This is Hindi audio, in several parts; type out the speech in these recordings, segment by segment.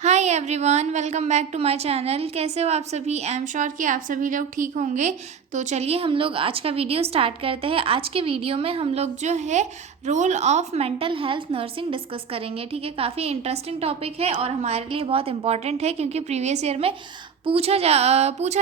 Hi everyone, welcome back to my channel. कैसे हो आप सभी? आई एम श्योर कि आप सभी लोग ठीक होंगे। तो चलिए हम लोग आज का वीडियो स्टार्ट करते हैं। आज के वीडियो में हम लोग जो है role of mental health nursing discuss करेंगे। ठीक है, काफ़ी इंटरेस्टिंग टॉपिक है और हमारे लिए बहुत इंपॉर्टेंट है क्योंकि प्रीवियस ईयर में पूछा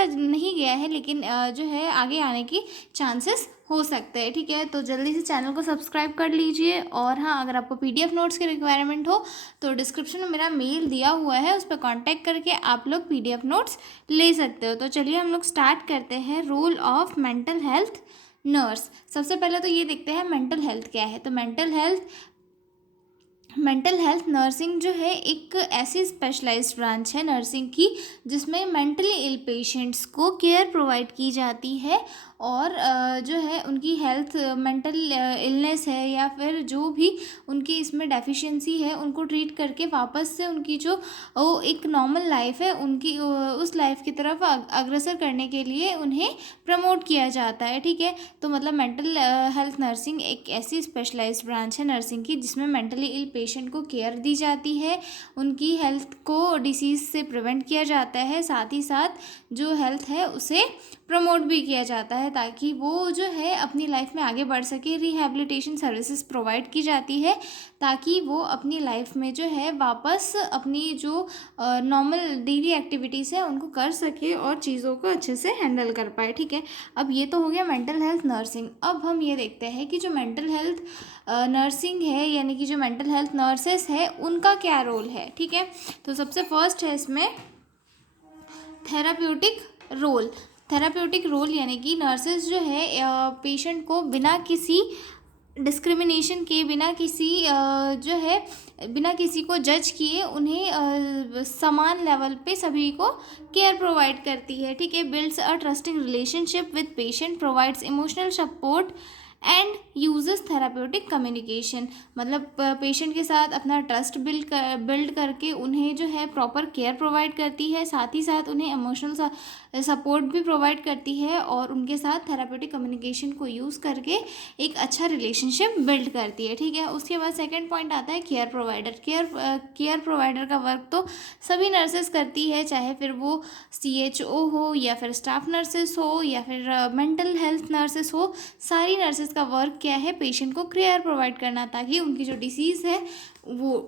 नहीं गया है, लेकिन जो है आगे आने की चांसेस हो सकते हैं। ठीक है, तो जल्दी से चैनल को सब्सक्राइब कर लीजिए। और हाँ, अगर आपको पीडीएफ नोट्स की रिक्वायरमेंट हो तो डिस्क्रिप्शन में मेरा मेल दिया हुआ है, उस पर कांटेक्ट करके आप लोग पीडीएफ नोट्स ले सकते हो। तो चलिए हम लोग स्टार्ट करते हैं। Role of mental health nurse. सबसे पहले तो ये देखते हैं मेंटल हेल्थ क्या है। तो मेंटल हेल्थ नर्सिंग जो है एक ऐसी स्पेशलाइज्ड ब्रांच है नर्सिंग की जिसमें मेंटली इल पेशेंट्स को केयर प्रोवाइड की जाती है और जो है उनकी हेल्थ मेंटल इलनेस है या फिर जो भी उनकी इसमें डेफिशिएंसी है उनको ट्रीट करके वापस से उनकी जो वो एक नॉर्मल लाइफ है उनकी उस लाइफ की तरफ अग्रसर करने के लिए उन्हें प्रमोट किया जाता है। ठीक है, तो मतलब मेंटल हेल्थ नर्सिंग एक ऐसी स्पेशलाइज्ड ब्रांच है नर्सिंग की जिसमें मेंटली इल पेशेंट को केयर दी जाती है, उनकी हेल्थ को डिसीज़ से प्रिवेंट किया जाता है, साथ ही साथ जो हेल्थ है उसे प्रमोट भी किया जाता है ताकि वो जो है अपनी लाइफ में आगे बढ़ सके। रिहैबिलिटेशन सर्विसेज प्रोवाइड की जाती है ताकि वो अपनी लाइफ में जो है वापस अपनी जो नॉर्मल डेली एक्टिविटीज़ है उनको कर सके और चीज़ों को अच्छे से हैंडल कर पाए। ठीक है, अब ये तो हो गया मेंटल हेल्थ नर्सिंग। अब हम ये देखते हैं कि जो मेंटल हेल्थ नर्सिंग है यानी कि जो मेंटल हेल्थ नर्सेस है उनका क्या रोल है। ठीक है, तो सबसे फर्स्ट है इसमें थेराप्यूटिक रोल। थेराप्यूटिक रोल यानी कि नर्सेस जो है पेशेंट को बिना किसी डिस्क्रिमिनेशन के, बिना किसी जो है बिना किसी को जज किए उन्हें समान लेवल पे सभी को केयर प्रोवाइड करती है। ठीक है, builds a trusting relationship with patient, provides emotional support and uses therapeutic communication. मतलब पेशेंट के साथ अपना ट्रस्ट बिल्ड करके उन्हें जो है प्रॉपर केयर प्रोवाइड करती है, साथ ही साथ उन्हें इमोशनल सपोर्ट भी प्रोवाइड करती है और उनके साथ थेराप्यूटिक कम्युनिकेशन को यूज़ करके एक अच्छा रिलेशनशिप बिल्ड करती है। ठीक है, उसके बाद सेकंड पॉइंट आता है केयर प्रोवाइडर। केयर प्रोवाइडर का वर्क तो सभी नर्सेस करती है, चाहे फिर वो सीएचओ हो या फिर स्टाफ नर्सेस हो या फिर मेंटल हेल्थ नर्सेस हो। सारी नर्सेस का वर्क क्या है? पेशेंट को केयर प्रोवाइड करना ताकि उनकी जो डिसीज़ है वो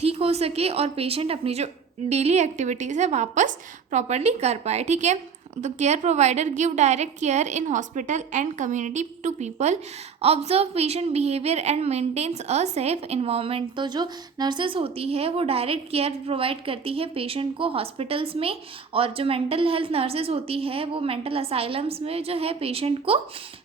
ठीक हो सके और पेशेंट अपनी जो डेली एक्टिविटीज़ है वापस प्रॉपरली कर पाए। ठीक है, तो care provider give direct care in hospital and community to people, observe patient behaviour and maintains a safe environment. तो जो नर्सेस होती है वो डायरेक्ट केयर प्रोवाइड करती है पेशेंट को हॉस्पिटल्स में, और जो मेंटल हेल्थ नर्सेस होती है वो मेंटल असाइलम्स में जो है पेशेंट को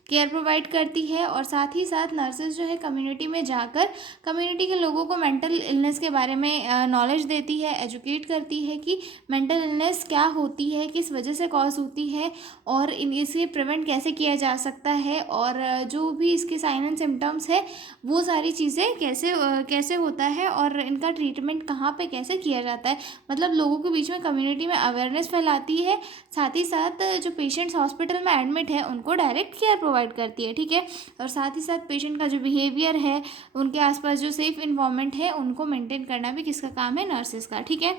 केयर प्रोवाइड करती है। और साथ ही साथ नर्सेज जो है कम्युनिटी में जाकर कम्युनिटी के लोगों को मेंटल इलनेस के बारे में नॉलेज देती है, एजुकेट करती है कि मेंटल इलनेस क्या होती है, किस वजह से कॉज होती है और इसे प्रिवेंट कैसे किया जा सकता है, और जो भी इसके साइन एंड सिम्टम्स है वो सारी चीज़ें कैसे होता है और इनका ट्रीटमेंट कहाँ पे कैसे किया जाता है। मतलब लोगों के बीच में कम्युनिटी में अवेयरनेस फैलाती है, साथ ही साथ जो पेशेंट्स हॉस्पिटल में एडमिट है उनको डायरेक्ट केयर प्रोवाइड करती है। ठीक है, और साथ ही साथ पेशेंट का जो बिहेवियर है, उनके आसपास जो सेफ इन्वायरमेंट है उनको मेंटेन करना भी किसका काम है? नर्सेस का। ठीक है,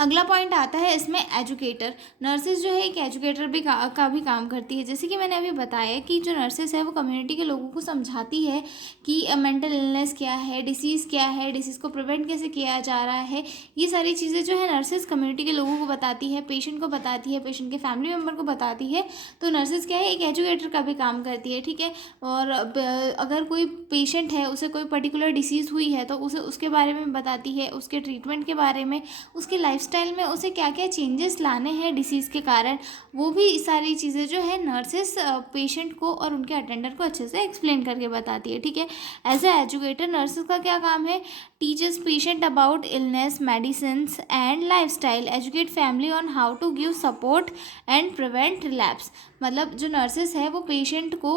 अगला पॉइंट आता है इसमें एजुकेटर। नर्सेज जो है एक एजुकेटर भी का भी काम करती है। जैसे कि मैंने अभी बताया कि जो नर्सेज है वो कम्युनिटी के लोगों को समझाती है कि मेंटल इलनेस क्या है, डिसीज़ क्या है, डिसीज़ को प्रिवेंट कैसे किया जा रहा है। ये सारी चीज़ें जो है नर्सेज कम्युनिटी के लोगों को बताती है, पेशेंट को बताती है, पेशेंट के फैमिली मेम्बर को बताती है। तो नर्सेज क्या है? एक एजुकेटर का भी काम करती है। ठीक है, और अगर कोई पेशेंट है उसे कोई पर्टिकुलर डिसीज़ हुई है तो उसे उसके बारे में बताती है, उसके ट्रीटमेंट के बारे में, उसके लाइफस्टाइल में उसे क्या क्या चेंजेस लाने हैं डिसीज़ के कारण, वो भी सारी चीज़ें जो है नर्सेस पेशेंट को और उनके अटेंडर को अच्छे से एक्सप्लेन करके बताती है। ठीक है, एज ए एजुकेटर नर्सेस का क्या काम है? Teachers patient about illness, medicines and lifestyle, educate family on how to give support and prevent relapse. मतलब जो नर्सेस है वो पेशेंट को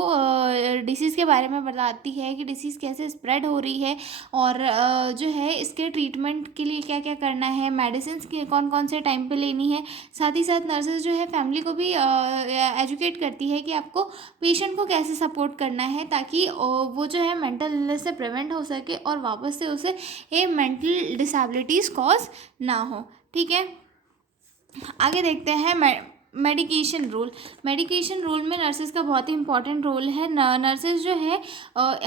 डिसीज़ के बारे में बताती है कि डिसीज़ कैसे स्प्रेड हो रही है और जो है इसके ट्रीटमेंट के लिए क्या क्या करना है, मेडिसिन कौन कौन से टाइम पे लेनी है। साथ ही साथ नर्सेज जो है फैमिली को भी एजुकेट करती है कि आपको पेशेंट को कैसे सपोर्ट करना है ताकि वो जो है मेंटल इलनेस से प्रिवेंट हो सके और वापस से उसे ये मेंटल डिसेबिलिटीज़ कॉज ना हो। ठीक है, आगे देखते हैं मेडिकेशन रोल। मेडिकेशन रोल में नर्सेज का बहुत ही इंपॉर्टेंट रोल है। नर्सेज जो है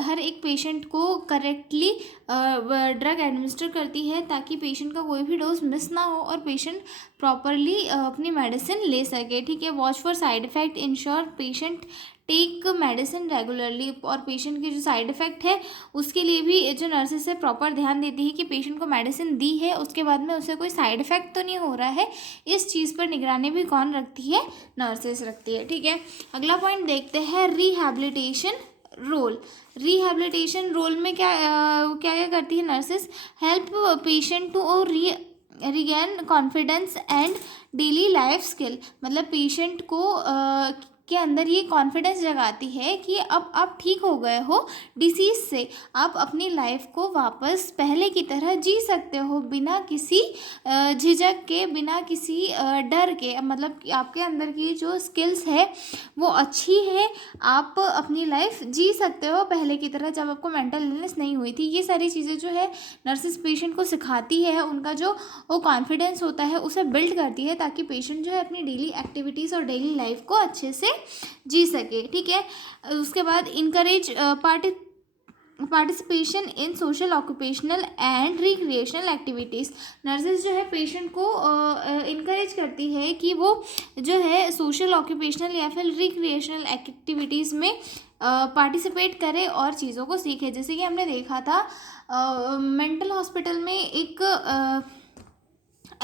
हर एक पेशेंट को करेक्टली ड्रग एडमिनिस्टर करती है ताकि पेशेंट का कोई भी डोज मिस ना हो और पेशेंट प्रॉपरली अपनी मेडिसिन ले सके। ठीक है, watch for side effect, ensure patient take medicine regularly, और पेशेंट के जो साइड इफ़ेक्ट है उसके लिए भी जो नर्सेस है प्रॉपर ध्यान देती है कि पेशेंट को मेडिसिन दी है उसके बाद में उसे कोई साइड इफ़ेक्ट तो नहीं हो रहा है। इस चीज़ पर निगरानी भी कौन रखती है? नर्सेस रखती है। ठीक है, अगला पॉइंट देखते हैं रिहैबिलिटेशन रोल। रिहैबिलिटेशन रोल में क्या क्या करती है nurses? Help patient to regain confidence and daily life skill. मतलब पेशेंट को के अंदर ये कॉन्फिडेंस जगाती है कि अब आप ठीक हो गए हो डिसीज़ से, आप अपनी लाइफ को वापस पहले की तरह जी सकते हो बिना किसी झिझक के, बिना किसी डर के। मतलब आपके अंदर की जो स्किल्स है वो अच्छी है, आप अपनी लाइफ जी सकते हो पहले की तरह जब आपको मेंटल इलनेस नहीं हुई थी। ये सारी चीज़ें जो है नर्सेस पेशेंट को सिखाती है, उनका जो वो कॉन्फिडेंस होता है उसे बिल्ड करती है ताकि पेशेंट जो है अपनी डेली एक्टिविटीज़ और डेली लाइफ को अच्छे से जी सके। ठीक है, उसके बाद encourage participation in social occupational and recreational activities. Nurses जो है पेशेंट को इनकरेज करती है कि वो जो है सोशल ऑक्यूपेशनल या फिर रिक्रिएशनल एक्टिविटीज़ में पार्टिसिपेट करे और चीज़ों को सीखे। जैसे कि हमने देखा था मेंटल हॉस्पिटल में एक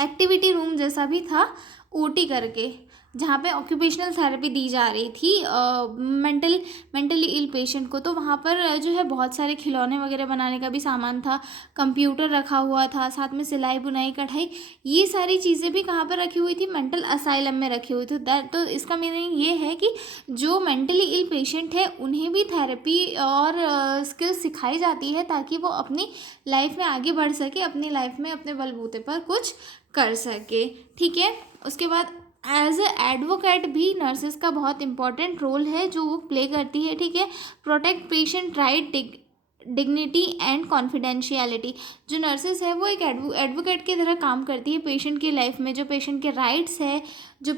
एक्टिविटी रूम जैसा भी था ओटी करके, जहाँ पे ऑक्यूपेशनल थेरेपी दी जा रही थी मेंटली इल पेशेंट को। तो वहाँ पर जो है बहुत सारे खिलौने वगैरह बनाने का भी सामान था, कंप्यूटर रखा हुआ था, साथ में सिलाई बुनाई कढ़ाई, ये सारी चीज़ें भी कहाँ पर रखी हुई थी? मेंटल असाइलम में रखी हुई थी। तो इसका मीनिंग ये है कि जो मेंटली इल पेशेंट है उन्हें भी थेरेपी और स्किल्स सिखाई जाती है ताकि वो अपनी लाइफ में आगे बढ़ सके, अपनी लाइफ में अपने बलबूते पर कुछ कर सके। ठीक है, उसके बाद एज एडवोकेट भी नर्सेस का बहुत इंपॉर्टेंट रोल है जो वो प्ले करती है। ठीक है, protect patient right, dignity and confidentiality. जो नर्सेस है वो एक एडवोकेट की तरह काम करती है पेशेंट की लाइफ में। जो पेशेंट के राइट्स है, जो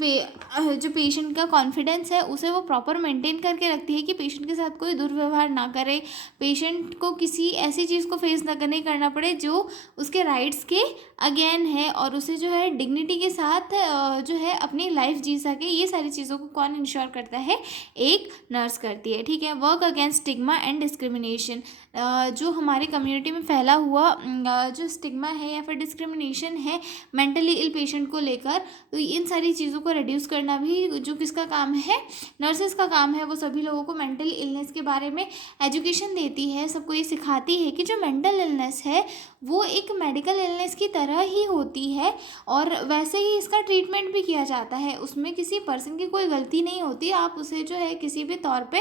पेशेंट का कॉन्फिडेंस है उसे वो प्रॉपर मेंटेन करके रखती है कि पेशेंट के साथ कोई दुर्व्यवहार ना करे, पेशेंट को किसी ऐसी चीज़ को फेस नहीं करना पड़े जो उसके राइट्स के अगेन है, और उसे जो है डिग्निटी के साथ जो है अपनी लाइफ जी सके। ये सारी चीज़ों को कौन इंश्योर करता है? एक नर्स करती है। ठीक है, work against stigma and discrimination. जो हमारी कम्युनिटी में फैला हुआ जो स्टिग्मा है या फिर डिस्क्रिमिनेशन है मेंटली इल पेशेंट को लेकर, तो इन सारी चीज़ों को रिड्यूस करना भी जो किसका काम है? नर्सेस का काम है। वो सभी लोगों को मेंटल इलनेस के बारे में एजुकेशन देती है, सबको ये सिखाती है कि जो मेंटल इलनेस है वो एक मेडिकल इलनेस की तरह ही होती है और वैसे ही इसका ट्रीटमेंट भी किया जाता है। उसमें किसी पर्सन की कोई गलती नहीं होती, आप उसे जो है किसी भी तौर पे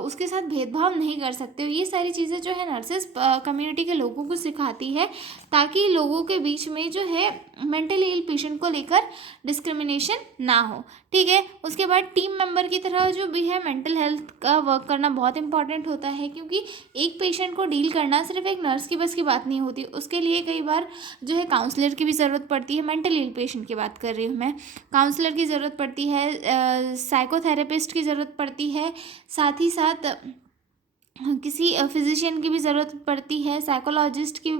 उसके साथ भेदभाव नहीं कर सकते हो। ये सारी चीज़ें जो है नर्सेस कम्युनिटी के लोगों को सिखाती है ताकि लोगों के बीच में जो है मेंटली इल पेशेंट को लेकर डिस्क्रिमिनेशन ना हो। ठीक है, उसके बाद टीम मेंबर की तरह जो भी है मेंटल हेल्थ का वर्क करना बहुत इंपॉर्टेंट होता है, क्योंकि एक पेशेंट को डील करना सिर्फ एक नर्स की बस की बात नहीं होती। उसके लिए कई बार जो है काउंसलर की भी ज़रूरत पड़ती है। मेंटल इल पेशेंट की बात कर रही हूँ मैं। काउंसलर की ज़रूरत पड़ती है, साइकोथेरेपिस्ट की ज़रूरत पड़ती है, साथ ही साथ किसी फिजिशियन की भी ज़रूरत पड़ती है, साइकोलॉजिस्ट की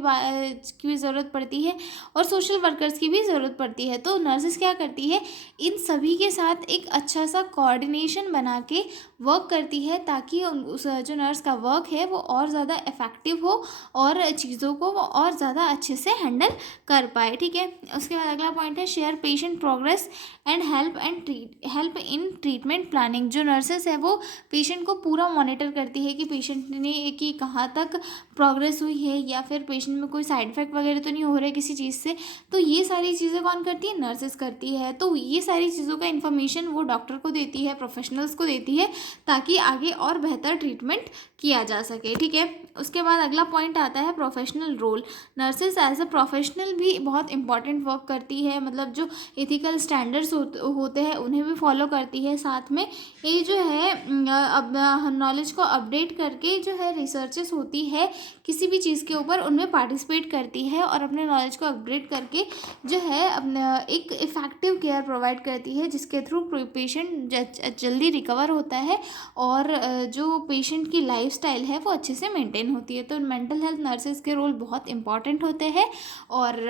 भी ज़रूरत पड़ती है और सोशल वर्कर्स की भी ज़रूरत पड़ती है। तो नर्सेस क्या करती है? इन सभी के साथ एक अच्छा सा कोऑर्डिनेशन बना के वर्क करती है ताकि उस जो नर्स का वर्क है वो और ज़्यादा इफ़ेक्टिव हो और चीज़ों को वो और ज़्यादा अच्छे से हैंडल कर पाए। ठीक है, उसके बाद अगला पॉइंट है share patient progress and help in treatment planning. जो नर्सेस है वो पेशेंट को पूरा मॉनिटर करती है कि पेशेंट ने कि कहाँ तक प्रोग्रेस हुई है या फिर पेशेंट में कोई साइड इफेक्ट वगैरह तो नहीं हो रहा है किसी चीज़ से। तो ये सारी चीज़ें कौन करती है? नर्सेस करती है। तो ये सारी चीज़ों का इन्फॉर्मेशन वो डॉक्टर को देती है, प्रोफेशनल्स को देती है ताकि आगे और बेहतर ट्रीटमेंट किया जा सके। ठीक है, उसके बाद अगला पॉइंट आता है professional role. Nurses as a professional भी बहुत इंपॉर्टेंट वर्क करती है, मतलब जो एथिकल स्टैंडर्ड्स होते हैं उन्हें भी फॉलो करती है। साथ में ये जो है अब नॉलेज को अपडेट करती करके जो है रिसर्चेस होती है किसी भी चीज़ के ऊपर, उनमें पार्टिसिपेट करती है और अपने नॉलेज को अपग्रेड करके जो है अपना एक इफ़ेक्टिव केयर प्रोवाइड करती है, जिसके थ्रू पेशेंट जल्दी रिकवर होता है और जो पेशेंट की लाइफस्टाइल है वो अच्छे से मेंटेन होती है। तो मेंटल हेल्थ नर्सेज के रोल बहुत इंपॉर्टेंट होते हैं और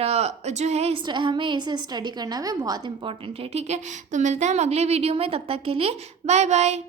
जो है हमें इसे स्टडी करना भी बहुत इंपॉर्टेंट है। ठीक है, तो मिलते हैं हम अगले वीडियो में, तब तक के लिए बाय बाय।